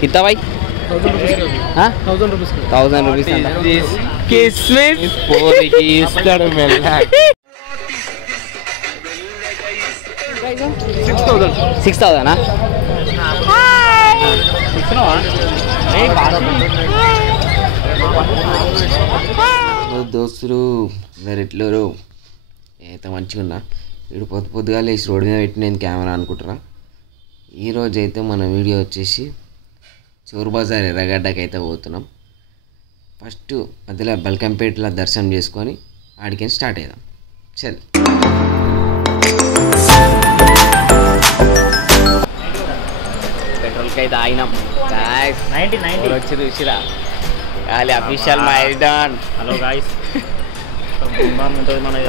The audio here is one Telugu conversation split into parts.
कितना भाई 1000 रुपीस 1000 रुपीस किसमें 6000 ना దోస్తులు అందరు ఎట్లరు అయితే మంచిగా ఉన్నా ఇప్పుడు పొద్దుగా లేచి రోడ్డు మీద పెట్టి నేను కెమెరా అనుకుంటున్నా. ఈరోజు అయితే మన వీడియో వచ్చేసి చోర్ బజార్ ఎర్రగడ్డకి అయితే పోతున్నాం. ఫస్ట్ మధ్యలో బల్కంపేటలో దర్శనం చేసుకొని ఆడికి స్టార్ట్ అవుదాం. చల్ పెట్రోల్కి అయితే ఆగినాం. వచ్చి చూసిరా ఖాళీ అఫీషియల్ మైదాన్. హలో గాయ్స్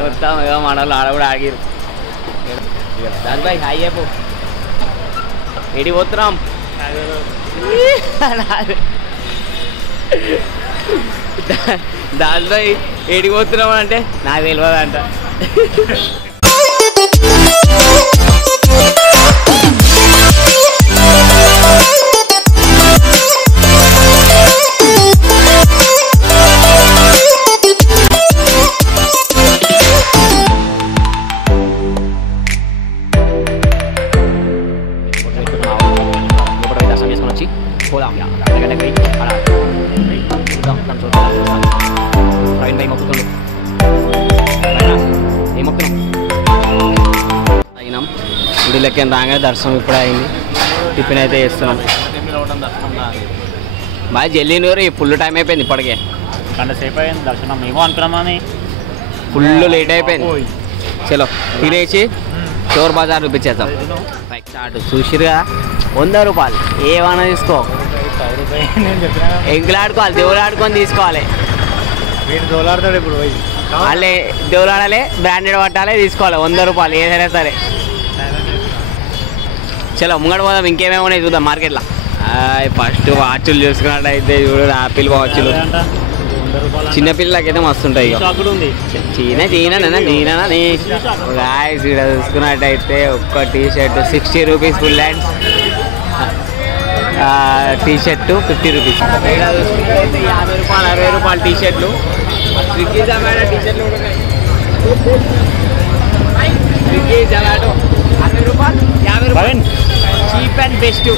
మొత్తం మనలో ఆడ కూడా ఆగిరు. దాని బాయ్ హాయ్ చెప్పు. ఏడి పోతున్నాం దాని బాయ్ ఏడికి పోతున్నాం అంటే నాకు తెలియదు అంట. గుడిలోకి రాగానే దర్శనం ఇప్పుడు అయింది. టిఫిన్ అయితే చేస్తున్నాం. బాగా జల్దీ నూరు ఫుల్ టైం అయిపోయింది. ఇప్పటికే గంట సేపు అయింది దర్శనం. ఏమో అనుకున్నామని ఫుల్ లేట్ అయిపోయింది. చలో తినేసి చోర్ బజార్ చూపించేద్దాం. స్టార్ట్ చూసిరుగా 100 రూపాయలు ఏమన్నా తీసుకో. ఎంకులు ఆడుకోవాలి, దేవుడు ఆడుకొని తీసుకోవాలి. దోలాడతాడు ఇప్పుడు వాళ్ళే దేవుడు ఆడాలి, బ్రాండెడ్ పట్టాలి, తీసుకోవాలి 100 రూపాయలు ఏదైనా సరే. చలో ముంగడు పోదాం. ఇంకేమేమి ఉన్నాయి చూద్దాం మార్కెట్లో. ఫస్ట్ వాచ్లు చూసుకున్నట్టయితే చూడు యాపిల్ వాచ్లు చిన్నపిల్లలకైతే మస్తుంటాయి. చూసుకున్నట్టయితే ఒక్క T shirt 60 rupees full hands, T shirt 50 rupees. 50 రూపాయలు 60 రూపాయలు టీ షర్ట్లు. స్విగ్గీ జొమాటో టీ షర్ట్లు కూడా ఉన్నాయి. స్విగ్గీ జొమాటో 60 రూపాయలు 50 రూపాయలు చీప్ అండ్ బెస్ట్.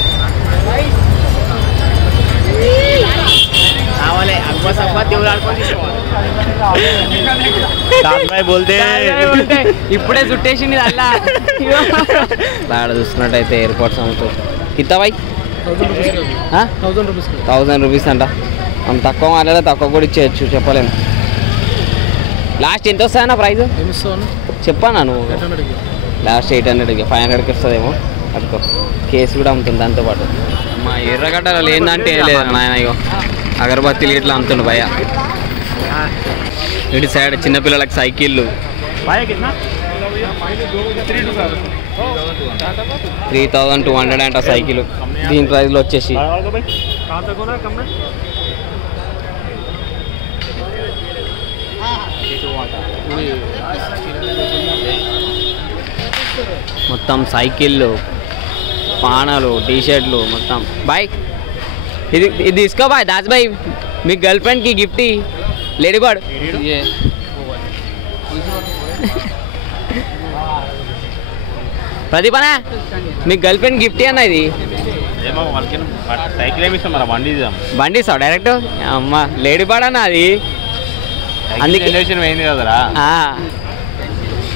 కావాలి అబ్బా సబ్బా దేవుడు ఆడుకొని ఇప్పుడే చుట్టేసింది అలా. ఆడ చూస్తున్నట్టయితే ఎయిర్పోర్ట్ సంవత్సరం కిత్తా బాయ్ 1000 రూపీస్ అంట. మనం తక్కువ మాట్లాడే తక్కువ కూడా ఇచ్చేయచ్చు, చెప్పలేము. లాస్ట్ ఎంత వస్తాయన్నా ప్రైజ్ చెప్పాను నువ్వు? లాస్ట్ 800కి 500కి వస్తుందేమో. అడుకో కేసు కూడా అమ్ముతుంది దాంతోపాటు. మా ఎర్రగడ్డలు ఏంటంటే లేదు నాయన. ఇగో అగరబత్తీలు ఇట్లా అమ్ముతుండు భయ. ఇటు సైడ్ చిన్నపిల్లలకి సైకిళ్ళు 3200 అంట సైకిల్. దీని ప్రైజ్లో వచ్చేసి మొత్తం సైకిళ్ళు, పానాలు, టీ షర్ట్లు మొత్తం. బాయ్ ఇది తీసుకో బాయ్. దాస్ బాయ్ మీ గర్ల్ ఫ్రెండ్కి గిఫ్ట్ లేడీ బర్డ్. ప్రదీపనా మీ గర్ల్ ఫ్రెండ్ గిఫ్ట్ అన్న ఇది. బండి ఇస్తావు డైరెక్ట్. అమ్మ లేడీ బర్డ్ అన్న అది. అందుకే పోయింది కదరా.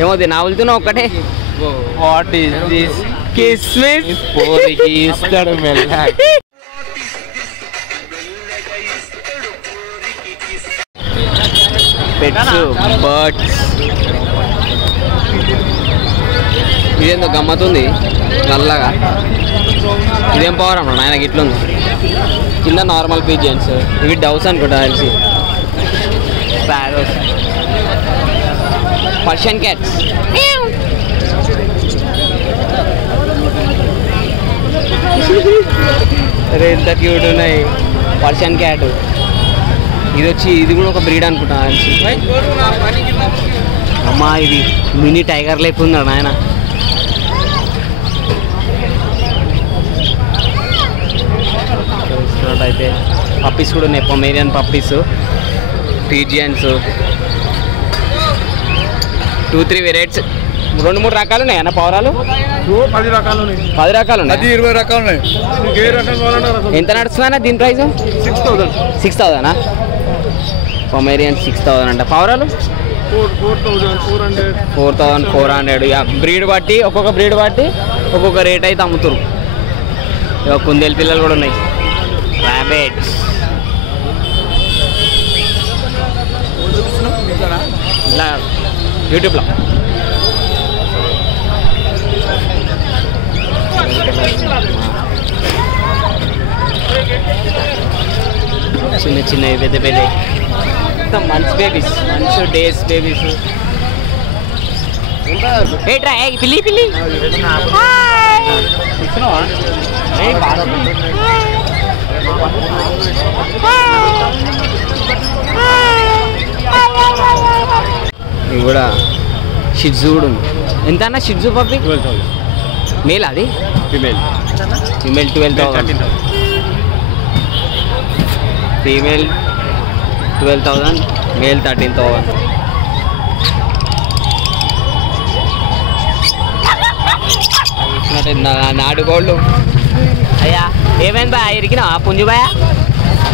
ఏమో నా వెళ్తున్నా ఒక్కటే. వాట్ ఈస్ దిస్ కిస్మిస్ ఇస్తాడు మెల్ల. Pets, birds. ఇదేందో గమ్మతుంది నల్లగా. ఇదేం పవర్ అన్న నాయనకి ఇట్లుంది. కింద నార్మల్ పీజియన్స్. ఇవి డౌస్ అనుకుంటా తెలిసి. Sparrows, Persian cats. అరే ఎంత క్యూట్ ఉన్నాయి. Persian cat. ఇది కూడా ఒక బ్రీడ్ అనుకుంటా తెలిసి. అమ్మా ఇది మినీ టైగర్ లైఫ్ ఉందా నాయన. చూసుకున్నట్టయితే పప్పీస్ కూడా ఉన్నాయి. పొమేరియన్ పప్పీస్, పీజియన్స్, 2-3 వెరైటీస్, 2-3 రకాలు ఉన్నాయి అన్న పౌరాలు. 10 రకాలు ఉన్నాయి. 10 రకాలు ఉన్నాయి, 20 రకాలు ఉన్నాయి. ఏ రకం కావాలన్నా ఎంత నడుస్తుందన్న దీని ప్రైస్? 6,000. పొమేరియన్ 6,000 అంట. పౌరాలు 4,400. బ్రీడ్ బట్టి ఒక్కొక్క బ్రీడ్ బట్టి ఒక్కొక్క రేట్ అయితే అమ్ముతారు. ఇక కుందేలు పిల్లలు కూడా ఉన్నాయి. ర్యాబిట్స్ ఇలా యూట్యూబ్లో చిన్న చిన్నవి, పెద్ద పెద్ద months babies, months days babies. ఏట్రా పిల్లి పిల్లి ఇవి కూడా షిట్జు కూడా ఉంది. ఎంత అన్న షిట్జు పప్పి? 12,000. మేల్ అది? ఫీమేల్ 12,000. Female 12,000, male 13,000. నాటుకోళ్ళు. అయ్యా ఏమైంది బా, ఇరికినా పుంజు బాయా?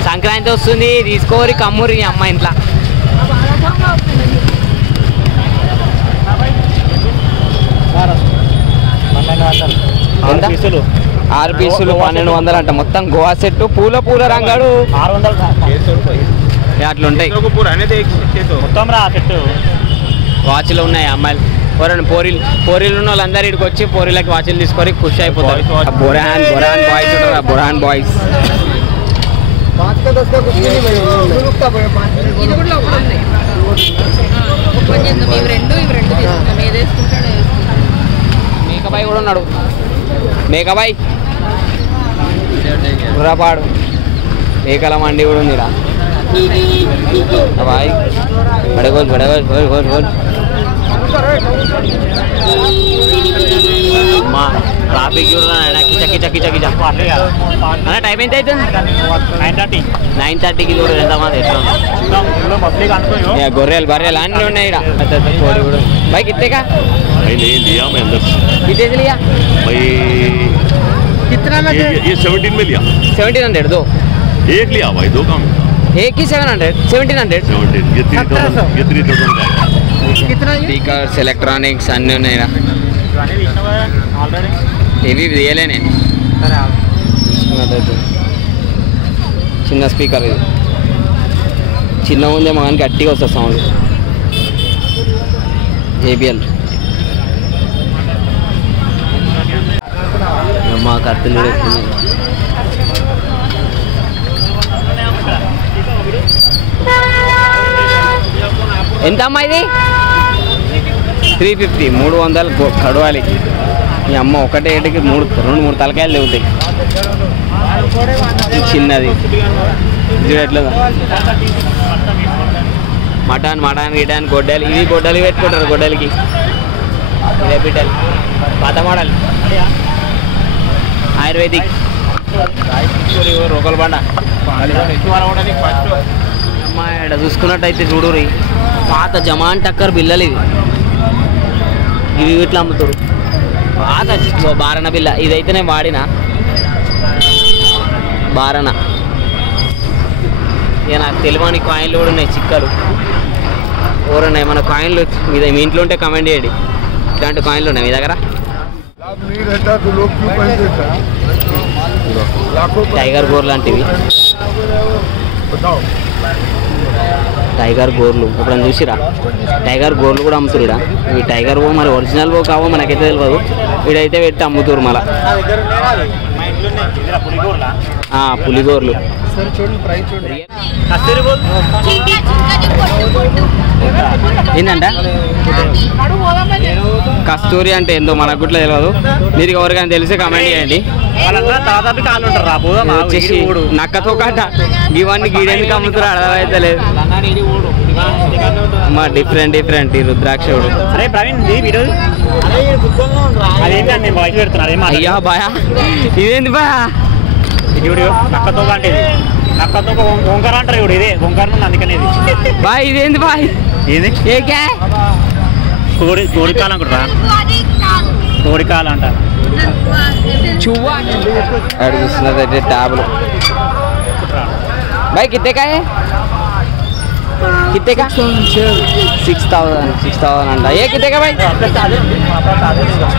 సంక్రాంతి వస్తుంది, తీసుకోరి కమ్మురి అమ్మ ఇంట్లో. ఎంత? 6 పీసులు 1,200 అంట. మొత్తం గోవా సెట్, పూల పూల రంగాడు 600 అట్లుంటాయి. వాచ్లు ఉన్నాయి అమ్మాయిలు. ఎవరైనా పోరీలు ఉన్న వాళ్ళందరూ ఇక్కడికి వచ్చి పోరీలకి వాచ్లు తీసుకొని ఖుషి అయిపోతారు. బొరాన్ బాయ్స్ ఉంటారు. బొరాన్ బాయ్స్ మేకబాయ్ కూడా ఉన్నాడు. మేకబాయ్ గుర్రపాడు మేకల మండి కూడా ఉంది. బాయ్ పడగోల్ మా ట్రాఫిక్ చూడరా కిచ టైం ఎంత అవుతుంది? 9:30కి చూడు ఎంతమంది ఎట్లా గొర్రెలు అన్నీ ఉన్నాయి ఇక్కడ. కోడి కూడా भाई कितने का? भाई नहीं लिया मैं अंदर से। कितने से लिया भाई? कितना में? ये 17 में लिया। 1700 दो एक लिया भाई, 2 काम एक ही 700 1700 17 ये 3,000 का है। कितना? स्पीकर्स ఎలక్ట్రానిక్స్ అన్నీ ఉన్నాయి. ఇవి రియలేనే. చిన్న స్పీకర్ ఇది, చిన్న ఉందే మా గట్టిగా వస్తుంది సౌండ్. JBL మా కత్తులు ఎంత అమ్మా ఇది? 350 300 కడవాలి. ఈ అమ్మ ఒకటే ఏటికి 2-3 తలకాయలు లేవుతాయి. చిన్నది చూడట్లేదు. మటన్ గిటాన్ గొడ్డలు, ఇవి గొడ్డలు పెట్టుకుంటారు. గొడ్డలకి ఇదే బిడ్డలు పాత మోడల్ ఆయుర్వేదిక్ రోకల బండ. అమ్మా ఇక్కడ చూసుకున్నట్టయితే చూడురి పాత జమాన్ టక్కర్ బిల్లలు ఇవి ఇట్లా అమ్ముతారు. పాత బారణ బిల్ల ఇదైతే నేను వాడిన బారణ. ఇక నాకు తెలియని కాయిన్లు కూడా ఉన్నాయి, చిక్కలు ఎవరున్నాయి మన కాయిన్లు మీద మీ ఇంట్లో ఉంటే కమెంట్ చేయండి. ఇలాంటి కాయిన్లు ఉన్నాయి మీ దగ్గర? టైగర్ గోర్ లాంటివి, టైగర్ గోర్లు ఎప్పుడైనా చూసిరా? టైగర్ గోర్లు కూడా అమ్ముతారు ఇక్కడ. ఇవి టైగర్ ఓ మరి ఒరిజినల్ ఓ కావో మనకైతే తెలియదు. వీడైతే పెట్టి అమ్ముతారు. మళ్ళా పులిగోర్లు ఏంటంట కస్తూరి అంటే ఏందో మనకు కూడా తెలియదు. మీరు ఎవరికైనా తెలిసి కమెంట్ చేయండి. వచ్చేసి నక్కతో కాట ఇవన్నీ గీడెందుకు అమ్ముతారు అర్థమైతే లేదు. మా డిఫరెంట్ ఈ రుద్రాక్షుడు. అయ్యా బాయా ఇదేంటి బాయా? చూడు నక్కతో అంటే నక్కతో ఓంకార అంటారు చూడు ఇదే ఓంకారం అందుకని ఇది బాయ్ ఇదేంది బాయ్ ఇది ఏకే కోడికాలు అనుకుంటారా కోడికాలు అంటారు చువ్వా అడుగుతున్నదైతే ట్యాబ్లు भाई कितने का है कितने का 6,000 अंडा ये कितने का भाई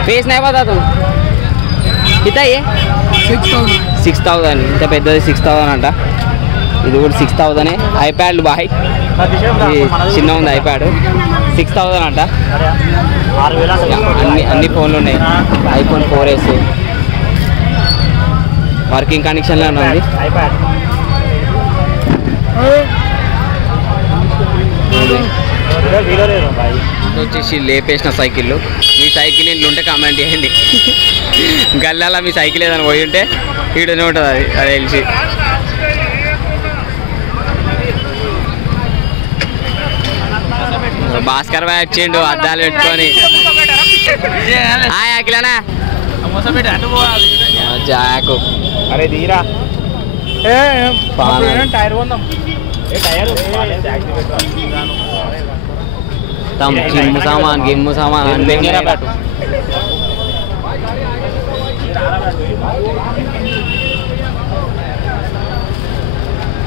फेस नहीं पता तुम कितना ये 6,000 इंत पेద్దది 6,000 अंटा ఇది కూడా 6,000 ఐప్యాడ్ బాయ్ చిన్న ఉంది ఐప్యాడ్ 6,000 అంట అన్ని ఫోన్లు ఉన్నాయి ఐఫోన్ 4S వర్కింగ్ కండిషన్లో ఉంది వచ్చేసి లేపేసిన సైకిళ్ళు మీ సైకిల్ ఇంట్లో ఉంటే కామెంట్ చేయండి గల్లాల మీ సైకిల్ ఏదైనా పోయి ఉంటే ఈడనే ఉంటుంది అది తెలిసి భాస్కర్ బాయ్ వచ్చిండు అద్దాలు పెట్టుకొని అఖిలనా జాకు అరే దీరా టైర్ కొందాం జిమ్ సామాన్ గిమ్ము సామాన్ అన్నీ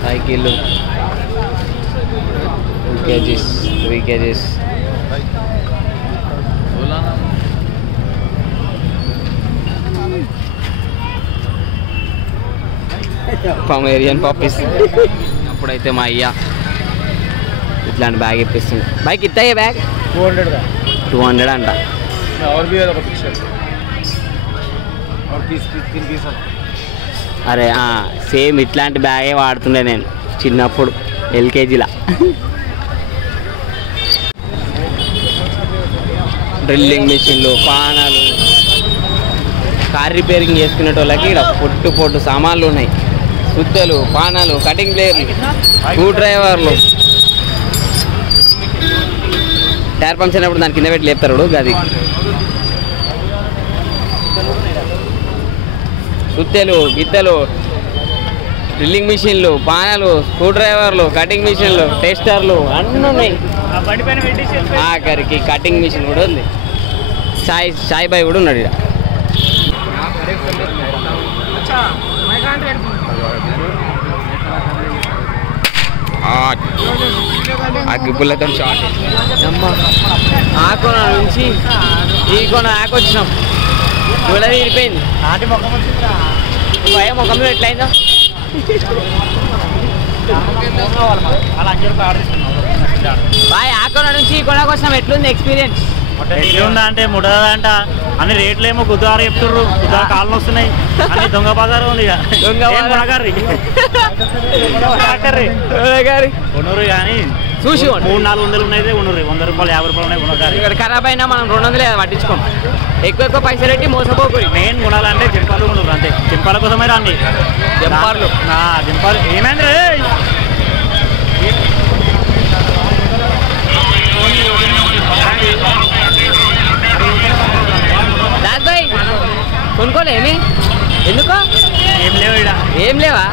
cycle 2 kgs 3 kgs Pomeranian puppies అప్పుడైతే మా అయ్య ఇట్లాంటి బ్యాగ్ ఇప్పిస్తుంది బైక్ ఇస్తాయే బ్యాగ్ 200 అంట అరే సేమ్ ఇట్లాంటి బ్యాగే వాడుతుండే నేను చిన్నప్పుడు ఎల్కేజీలా డ్రిల్లింగ్ మిషన్లు పానాలు కార్ రిపేరింగ్ చేసుకునే వాళ్ళకి ఇక్కడ పొట్టు సామాన్లు ఉన్నాయి సుత్తెలు పానాలు కటింగ్ ప్లేయర్లు స్క్రూ డ్రైవర్లు టైర్ పంక్చర్ అయినప్పుడు దాని కింద పెట్టి లేపుతారు గది సుత్తెలు గిత్తెలు డ్రిల్లింగ్ మిషన్లు పానాలు స్క్రూ డ్రైవర్లు కటింగ్ మిషన్లు టెస్టర్లు అన్నీ ఉన్నాయి ఆఖరికి కటింగ్ మిషన్ కూడా ఉంది సాయి బాయ్ కూడా ఉన్నాడు ఇక్కడ అగ్గిపుల్లతో షార్ట్ ఆ కొన నుంచి ఈ కొన ఆకొచ్చినాం కూడా తీరిపోయింది ముఖం మీద ఎట్లయిందో బాయ్ ఆ కొన నుంచి ఈ కొనకు వచ్చినాం ఎట్లుంది ఎక్స్పీరియన్స్ ఎట్లుందా అంటే ముడదంట అన్ని రేట్లు ఏమో గుద్దారు చెప్తుర్రు గుద్దారు కాళ్ళు వస్తున్నాయి అన్ని దొంగ బజారు ఉంది కొనురు కానీ చూసి 300-400 ఉన్నాయి కొనురు 100 రూపాయలు 50 రూపాయలు ఉన్నాయి కొనకారు ఇక్కడ ఖరాబ్ అయినా మనం 200 పట్టించుకోం ఎక్కువ పైసలు పెట్టి మోసపోకూరి మెయిన్ కొనాలంటే జింపాలు కొనురు అంతే జింపాల కోసమే రండి జంపార్లు జింపాలు ఏమైంది దాదాయ్ కొనుక్కోలేమి ఎందుకో ఏం లేవు ఇక్కడ ఏం లేవా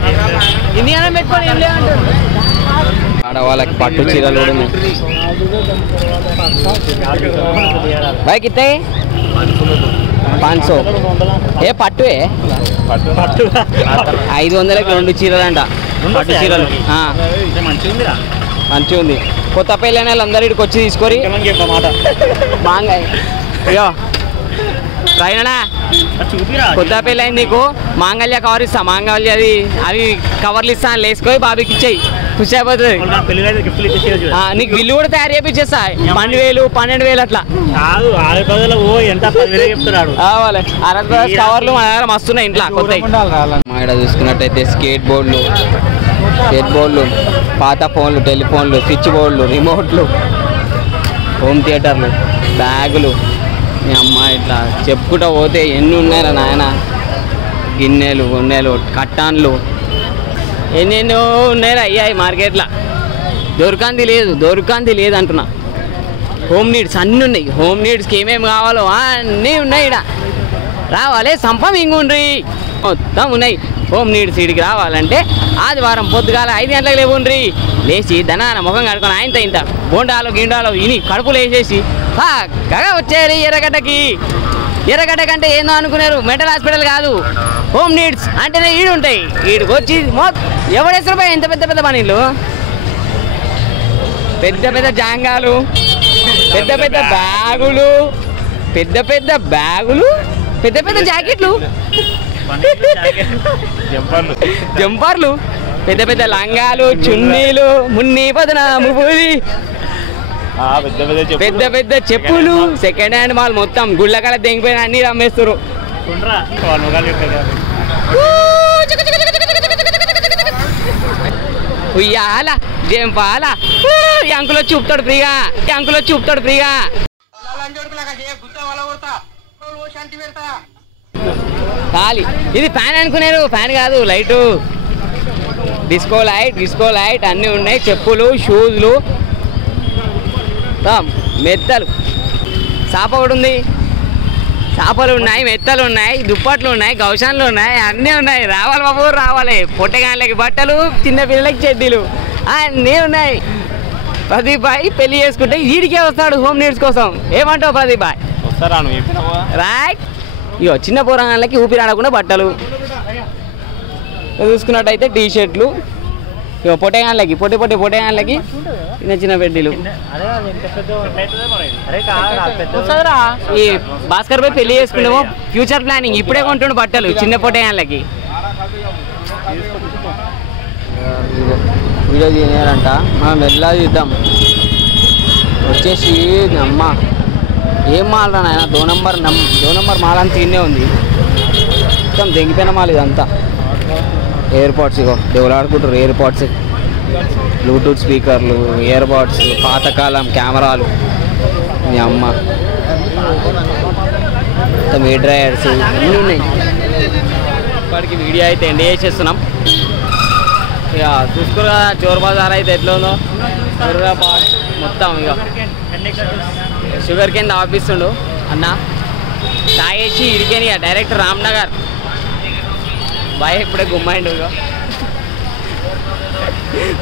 ఇన్ని అన్నం పెట్టుకొని ఏం లేవంటారు ఆడవాళ్ళకి పట్టు చీరలు కూడా ఉన్నాయి బాయ్ కిత్తే 500 ఏ పట్టువే 500కి 2 చీరలు అంట పట్టు చీరలు మంచిగా ఉంది కొత్త పెళ్ళైన వాళ్ళందరూ ఇక్కడికి వచ్చి తీసుకొని మాంగాయ్ అయ్యో రైనా కొత్త పెళ్ళి అయింది నీకు మాంగళ్య కవర్ ఇస్తా మాంగళ్యది అవి కవర్లు ఇస్తా వేసుకొని బాబీకి ఇచ్చేయి ఖుషి అయిపోతుంది నీకు బిల్లు కూడా తయారు చేయించేస్తా 12,000 అట్లా కావాలి కవర్లు మన దగ్గర మస్తున్నాయి ఇంట్లో కొత్త మా ఇక్కడ చూసుకున్నట్టయితే స్కేట్ బోర్డులు పాత ఫోన్లు టెలిఫోన్లు స్విచ్ బోర్డులు రిమోట్లు హోమ్ థియేటర్లు బ్యాగులు మీ అమ్మ ఇట్లా చెప్పుకుంటూ పోతే ఎన్ని ఉన్నాయరా నాయన గిన్నెలు కట్టాన్లు ఎన్నెన్నో ఉన్నాయరా అయ్యాయి మార్కెట్లో దొరకంది లేదు అంటున్నా హోమ్ నీడ్స్ అన్నీ ఉన్నాయి హోమ్ నీడ్స్కి ఏమేమి కావాలో అన్నీ ఉన్నాయి ఇక్కడ రావాలి సంపం ఇంగుండ్రి మొత్తం ఉన్నాయి హోమ్ నీడ్స్ సీడికి రావాలంటే ఆదివారం పొద్దుగాల 5 గంటలకు లేవుండ్రి. లేచి ధనాన ముఖం కడుకొని ఆయనతో ఇంత బోండాలు గిండాలు ఇని కడుపులు వేసేసి బాగా వచ్చారు ఎర్రగడ్డకి. ఎర్రగడ్డ కంటే ఏందో అనుకున్నారు, మెంటల్ హాస్పిటల్ కాదు, హోమ్ నీడ్స్ అంటేనే ఈడు ఉంటాయి. ఈడికి వచ్చి ఎవడేస్తారు పోయి ఎంత పెద్ద పెద్ద పనీళ్ళు, పెద్ద పెద్ద జాంగాలు, పెద్ద పెద్ద బ్యాగులు, పెద్ద పెద్ద బ్యాగులు, పెద్ద పెద్ద జాకెట్లు, జంపర్లు, పెద్ద పెద్ద లంగాలు, చున్నీలు, మున్ని పదన మువ్వుది, పెద్ద పెద్ద చెప్పులు, సెకండ్ హ్యాండ్ మాల్ మొత్తం గుళ్ళకాల దెంగిపోయిన అన్ని అమ్మేస్తారు. ఉయ్యాల జంపాల అంకులో చూపుతాడు ఫ్రీగా, అంకులో చూపుతాడు ఫ్రీగా. ఖాళీ ఇది ఫ్యాన్ అనుకున్నారు, ఫ్యాన్ కాదు లైటు, డిస్కో లైట్ అన్నీ ఉన్నాయి. చెప్పులు, షూజ్లు, మెత్తలు, చాప కూడా ఉంది, చేపలు ఉన్నాయి, మెత్తలు ఉన్నాయి, దుప్పట్లు ఉన్నాయి, గౌషాన్లు ఉన్నాయి, అన్నీ ఉన్నాయి. రావాలి బాబు రావాలి. పొట్టగాళ్ళకి బట్టలు, చిన్న పిల్లలకి చెడ్డీలు అన్నీ ఉన్నాయి. ప్రదీప్ బాయ్ పెళ్లి చేసుకుంటే వీడికే వస్తాడు హోమ్ నీడ్స్ కోసం. ఏమంటావు ప్రదీప్ బాయ్? వస్తారా రైట్. ఇగో చిన్న పోరాళ్ళకి ఊపిరి ఆడకుండా బట్టలు చూసుకున్నట్టయితే టీ షర్ట్లు, ఇగో పొట్టగాళ్ళకి పొట్టగాళ్ళకి చిన్న చిన్న పెద్దలు. ఈ భాస్కర్ భాయ్ పెళ్లి చేసుకున్నామో ఫ్యూచర్ ప్లానింగ్ ఇప్పుడే కొంటుండు బట్టలు చిన్న పొట్టగాళ్ళకి. వీడియో తినేయాలంట, మనం ఎలా చూద్దాం. వచ్చేసి అమ్మ ఏం మాల్ రా నాయన, దో నంబర్ మాల్ అంతా తిన్నే ఉంది, మొత్తం దెంగిపోయిన మాల్ ఇదంతా. ఎయిర్పాడ్స్ ఇగో దేవులాడుకుంటారు, ఎయిర్పాడ్స్, బ్లూటూత్ స్పీకర్లు, ఇయర్పాడ్స్, పాతకాలం కెమెరాలు, మీ అమ్మ మొత్తం హెయిర్ డ్రైయర్స్ అన్నీ ఉన్నాయి. ఇప్పటికి వీడియో అయితే ఎండ్ చేసేస్తున్నాం. ఇక చూసుకురా చోర్ బజార్ అయితే ఎట్లా ఉందో, మొత్తం ఇక షుగర్ కింద ఆఫీస్తుండు అన్న తాగేసి ఇడికేని డైరెక్ట్ రామ్నగర్ బాయ్. ఇప్పుడే గుమ్మాయిండు ఇక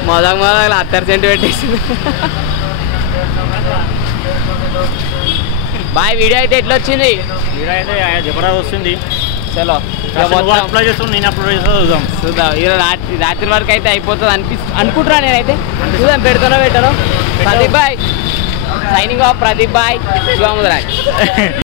మొదలు 10 సెంట్ పెట్టేసింది. బాయ్ వీడియో అయితే ఎట్లా వచ్చింది? వీడియో అయితే జబర్దస్త్ వస్తుంది. చలో నేను అప్లోడ్ చేస్తా, చూద్దాం. రాత్రి వరకు అయితే అయిపోతుంది అనుకుంటున్నా నేనైతే. చూద్దాం పెడతానో పెట్టానో. Pradeep boy signing off, Pradeep boy, శివముద్రాజ్.